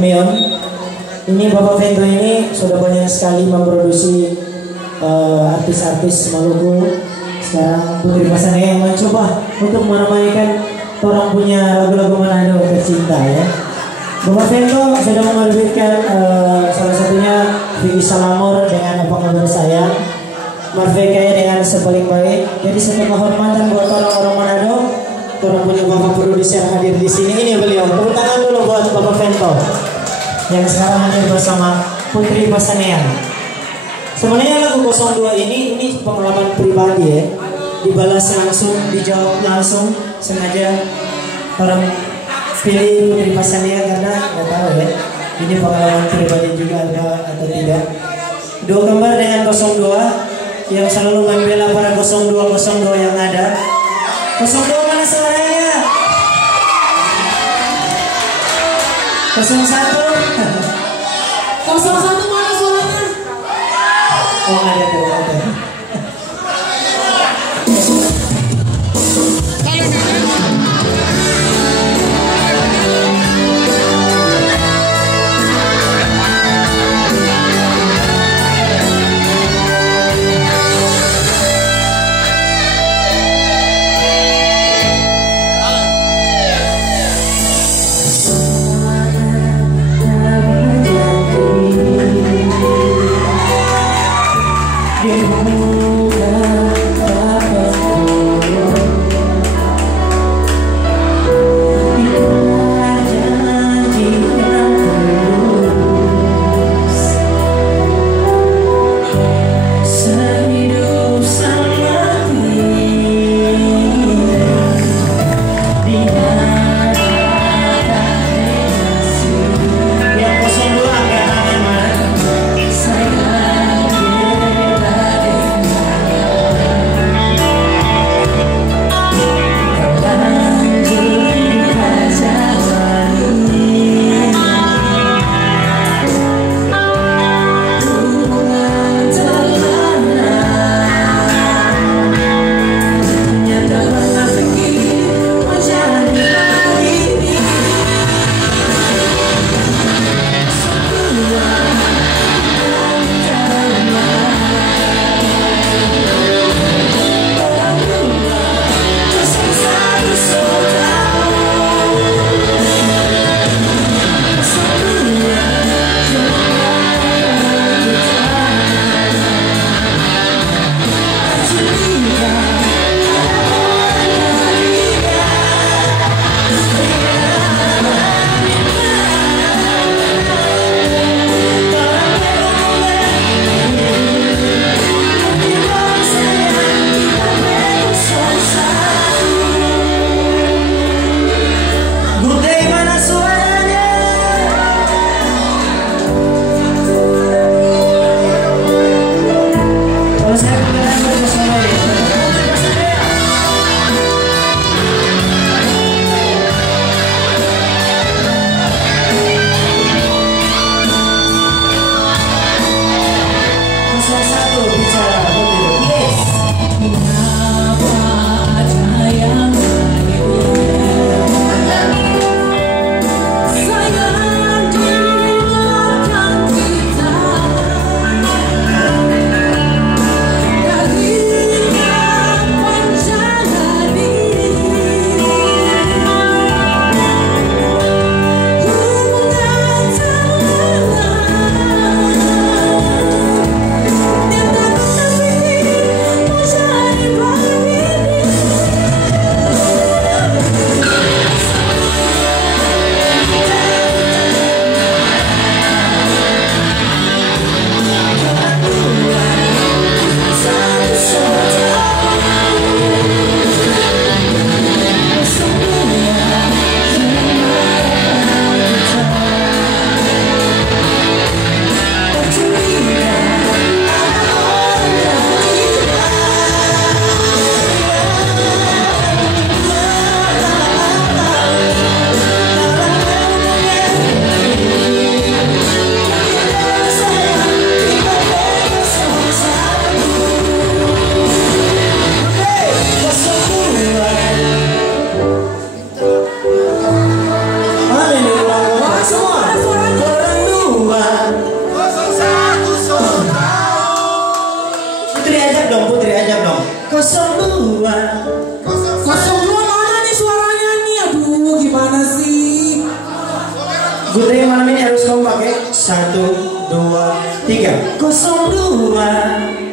Mion. Ini Bapak Vento ini sudah banyak sekali memproduksi artis-artis Maluku. Sekarang Putri Pasane yang mencoba untuk meramaikan orang punya lagu-lagu Manado tercinta ya. Bapak Vento sudah menerbitkan salah satunya Vicky Salamor dengan Apa Kabar Sayang, Marvekaya dengan Sepaling Baik. Jadi satu kehormatan buat orang-orang Manado. Orang punya Bapak produser hadir di sini. Ini beliau. Tepuk tangan dulu buat Bapak Vento yang sekarang hadir bersama Putri Pasanean. Sebenarnya lagu 02 ini pengalaman pribadi ya. Dibalas langsung, dijawab langsung. Sengaja orang pilih Putri Pasanean karena nggak tahu ya. Ini pengalaman pribadi juga atau tidak. Dua gambar dengan 02 yang selalu membela para 02 yang ada. 02 mana suaranya? 01 mana suaranya? Oh ada tuh, ada. Yeah. Gudeng malam ini harus kompak ya. 1, 2, 3. 02